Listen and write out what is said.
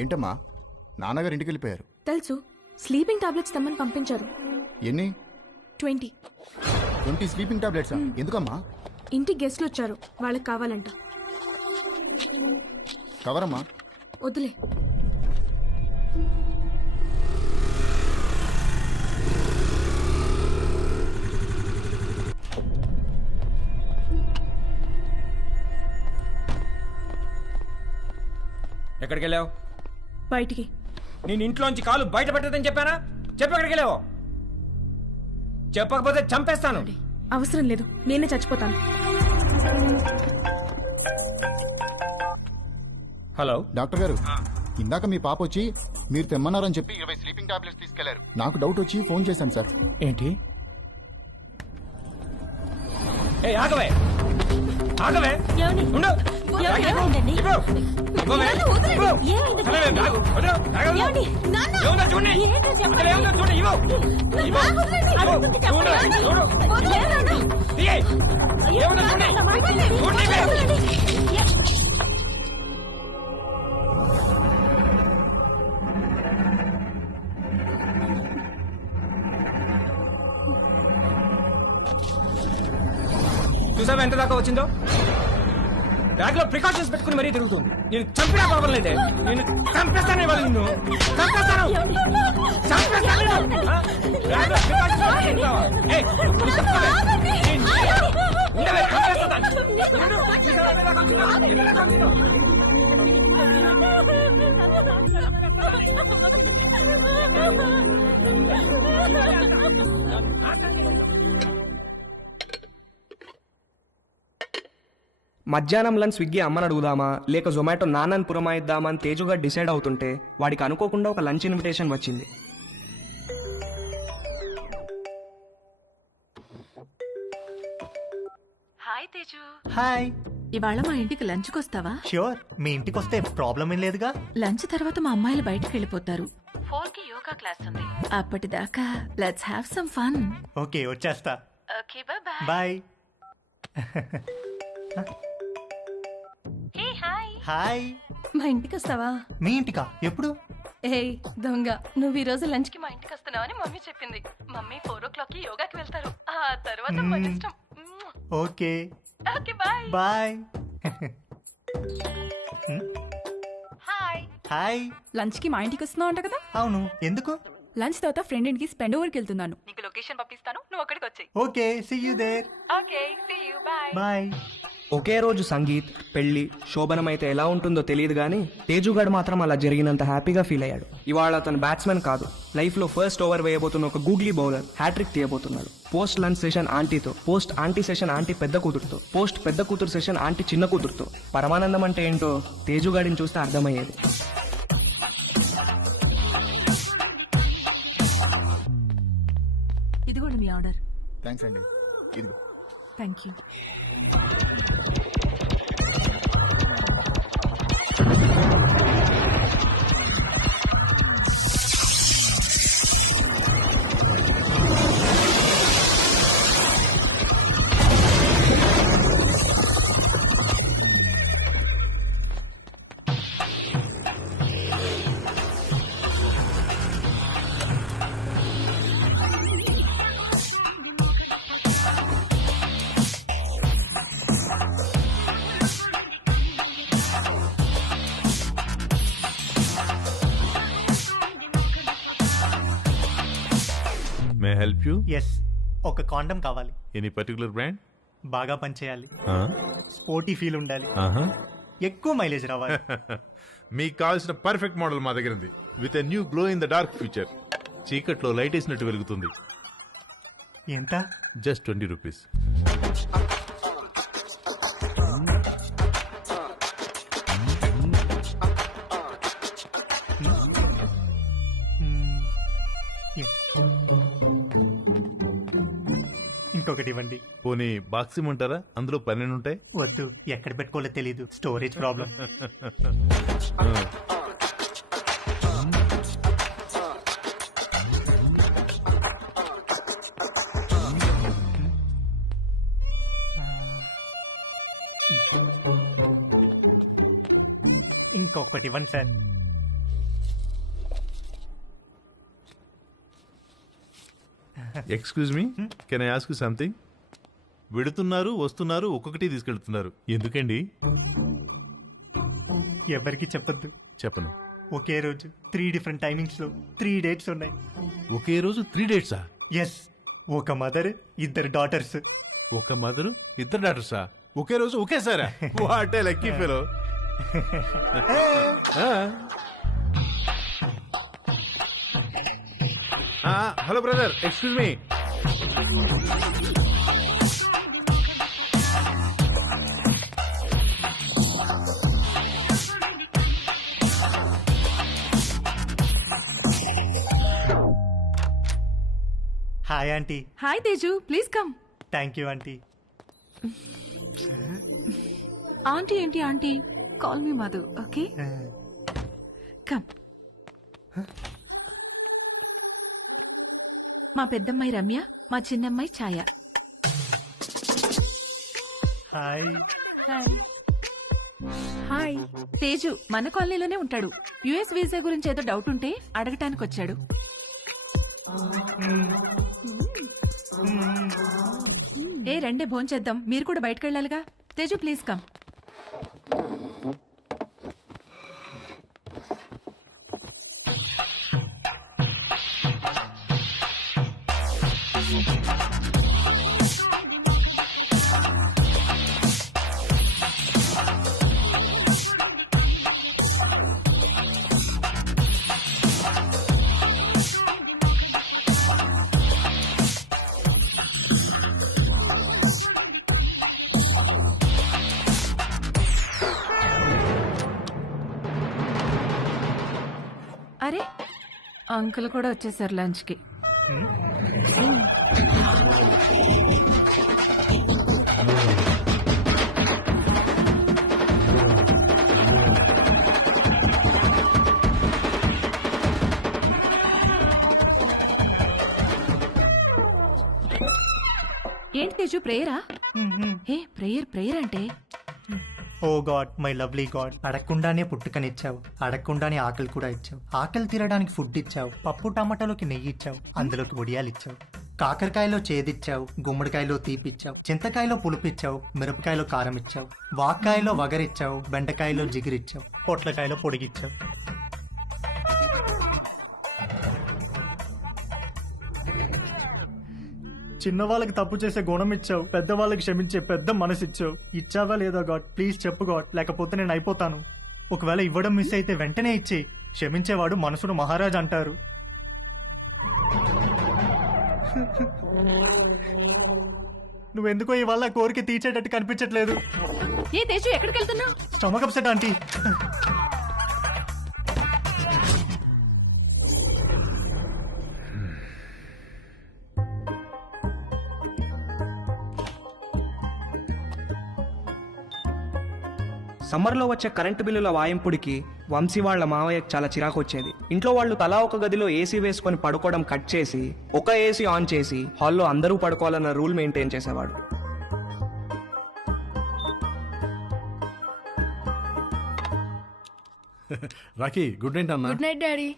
ఏంటమ్మా నాన్నగారు ఇంటికి వెళ్ళిపోయారు? తెలుసు, స్లీపింగ్ టాబ్లెట్స్ తెమ్మని పంపించారు. ఎన్ని? 20. 20 స్లీపింగ్ టాబ్లెట్స్? ఎందుకమ్మా? ఇంటికి గెస్ట్లు వచ్చారు, వాళ్ళకి కావాలంట. కవరమ్మా. వద్దులే. ఎక్కడికి వెళ్ళావు? బయటికి. నేను ఇంట్లోంచి కాలు బయట పెట్టదని చెప్పానా? చెప్పు ఎక్కడికి వెళ్ళావు? చెప్పకపోతే చంపేస్తాను. అవసరం లేదు, నేనే చచ్చిపోతాను. హలో డాక్టర్ గారు, ఇందాక మీ పాప వచ్చి మీరు తెమ్మన్నారని చెప్పి 20 స్లీపింగ్ టాబ్లెట్స్ తీసుకెళ్లారు. నాకు డౌట్ వచ్చి ఫోన్ చేశాను సార్. ఏంటి? ఏ ఆగవే ఆగవే ఉండు. చూసావా ఎంత దాకా వచ్చిందో? బ్యాగ్ లో ప్రికాషన్స్ పెట్టుకుని మరీ తిరుగుతుంది. నేను చంపినా పర్వం లేదే. నేను చంపేస్తానే వాళ్ళు. నిన్ను చంపేస్తాను. మధ్యాహ్నం లంచ్ స్విగ్గీ అమ్మని అడుగుదామా లేక జొమాటో నాన్నని పురమాయిద్దామా అని తేజుగా డిసైడ్ అవుతుంటే వాడికి అనుకోకుండా ఒక లంచ్ ఇన్విటేషన్ వచ్చింది. హాయ్ తేజు. హాయ్. ఇవాళ మా ఇంటికి లంచ్కి వస్తావా? ష్యూర్, మీ ఇంటికి వస్తే ప్రాబ్లం ఏం లేదుగా. లంచ్ తర్వాత మా అమ్మాయిలు బయటకు వెళ్ళిపోతారు. 4కి యోగా క్లాస్ ఉంది. అప్పటిదాకా let's have some fun. Okay, వచ్చేస్తా. Okay, bye bye. Hey hi. Hi. మా ఇంటికి వస్తావా? మీ ఇంటికా? ఎప్పుడు? ఏయ్ దొంగ, నువ్వు ఈ రోజు లంచ్ కి మా ఇంటికి వస్తున్నావని మమ్మీ చెప్పింది. మమ్మీ 4 o'clockకి యోగాకి వెళ్తారు. ఆ తర్వాత మన ఇష్టం. Okay okay, bye bye. Hi. Hi. Lunch కి మా ఇంటికి వస్తున్నావు అంట కదా? అవును, ఎందుకు? లంచ్ తర్వాత ఫ్రెండ్ ఇంటికి స్పెండ్ ఓవర్కి వెళ్తున్నాను. నీకు లొకేషన్ పంపిస్తాను, నువ్వు అక్కడికి వచ్చేయ్. Okay, see you there. Okay, see you, bye bye. ఒకే రోజు సంగీత్, పెళ్లి, శోభనం అయితే ఎలా ఉంటుందో తెలియదు కానీ తేజుగాడు మాత్రం అలా జరిగినంత హ్యాపీగా ఫీల్ అయ్యాడు. ఇవాళ అతను బ్యాట్స్మెన్ కాదు, లైఫ్ లో ఫస్ట్ ఓవర్ వేయబోతున్న ఒక గూగ్లీ బౌలర్ హ్యాట్రిక్ తీయబోతున్నాడు. పోస్ట్ లంచ్ సెషన్ ఆంటీతో, పోస్ట్ ఆంటీ సెషన్ ఆంటీ పెద్ద కూతురుతో, పోస్ట్ పెద్ద కూతురు సెషన్ ఆంటీ చిన్న కూతురుతో. పరమానందం అంటే ఏంటో తేజుగాడిని చూస్తే అర్థమయ్యేది. ఇదిగోండి మీ ఆర్డర్. థ్యాంక్స్ అండి. ఇదిగో. Thank you. May help you? Yes, ఒక కాండం కావాలి. Any particular brand? బాగా పనిచేయాలి, స్పోర్టీ ఫీల్ ఉండాలి, ఎక్కువ మైలేజ్ రావాలి. మీకు కావాల్సిన పర్ఫెక్ట్ మోడల్ మా దగ్గర ఉంది. With a new glow in the dark feature. చీకట్లో లైట్ వేసినట్టు వెలుగుతుంది. ఎంత? Just 20 rupees. ఇంకొకటి ఇవ్వండి. పోనీ బాక్స్ ఇమ్మంటారా? అందులో 12 ఉంటాయి. వద్దు, ఎక్కడ పెట్టుకోవాలో తెలీదు, స్టోరేజ్ ప్రాబ్లం. ఇంకొకటి ఇవ్వండి sir. Excuse me can I ask something? వెడుతున్నారు వస్తున్నారు ఒక్కొక్కటి తీసుకెళ్తున్నారు ఎందుకండి? ఎవరికి చెప్పొద్దు. చెప్పను. ఒకే రోజు 3 డిఫరెంట్ టైమింగ్స్ లో 3 డేట్స్ ఉన్నాయి. ఒకే రోజు 3 డేట్సా? ఎస్, ఒక మదర్, 2 డాటర్స్. ఒక మదరు 2 డాటర్సా? ఒకే రోజు ఒకేసారా? What a lucky fellow. Hello brother, excuse me. Hi aunty. Hi Teju, please come. Thank you aunty. Aunty ఏంటి aunty? Call me Madhu, okay? Come. మా పెద్దమ్మాయి రమ్య, మా చిన్నమ్మాయి Chaya. Hi. Hi. Hi. Teju మన కాలనీలోనే ఉంటాడు. యుఎస్ వీసా గురించి ఏదో డౌట్ ఉంటే అడగటానికి వచ్చాడు. ఏ రండే భోంచేద్దాం, మీరు కూడా బయటకు వెళ్ళాలిగా. Teju please come. అరే అంకుల్ కూడా వచ్చేసారు లంచ్కి. ఏంటి తేజు ప్రేయరా? ఏ ప్రేయర్ అంటే? Oh God, my lovely God, అడగకుండానే పుట్టుకనిచ్చావు, అడగకుండానే ఆకలి కూడా ఇచ్చావు, ఆకలి తీరడానికి ఫుడ్ ఇచ్చావు, పప్పు టమాటాలోకి నెయ్యి ఇచ్చావు, అందులోకి వడియాలు ఇచ్చావు, కాకరకాయలో చేదిచ్చావు, గుమ్మడికాయలో తీపిచ్చావు, చింతకాయలో పులుపిచ్చావు, మిరపకాయలో కారం ఇచ్చావు, వాక్కాయలో వగరిచ్చావు, బెండకాయలో జిగిరిచ్చావు, పొట్లకాయలో పొడిగిచ్చావు. చిన్నవాళ్ళకి తప్పు చేసే గుణం ఇచ్చావు, పెద్దవాళ్ళకి క్షమించే పెద్ద మనసు ఇచ్చావు. ఇచ్చావా లేదా గాడ్? ప్లీజ్ చెప్పు గాడ్, లేకపోతే నేను అయిపోతాను. ఒకవేళ ఇవ్వడం మిస్ అయితే వెంటనే ఇచ్చి, క్షమించేవాడు మనసును మహారాజ్ అంటారు. నువ్వెందుకో ఇవాళ కోరిక తీర్చేటట్టు కనిపించట్లేదు. ఏ తేజు ఎక్కడికి వెళ్తున్నావు? Stomach upset aunty. సమ్మర్లో వచ్చే కరెంటు బిల్లుల వాయింపుడికి వంశీ వాళ్ళ మావయ్యకు చాలా చిరాకు వచ్చేది. ఇంట్లో వాళ్ళు తలా ఒక గదిలో ఏసీ వేసుకొని పడుకోవడం కట్ చేసి ఒక ఏసీ ఆన్ చేసి హాల్లో అందరూ పడుకోవాలన్న రూల్ మెయింటైన్ చేసేవాడు. రాకీ, గుడ్ నైట్ అన్న. Good night daddy.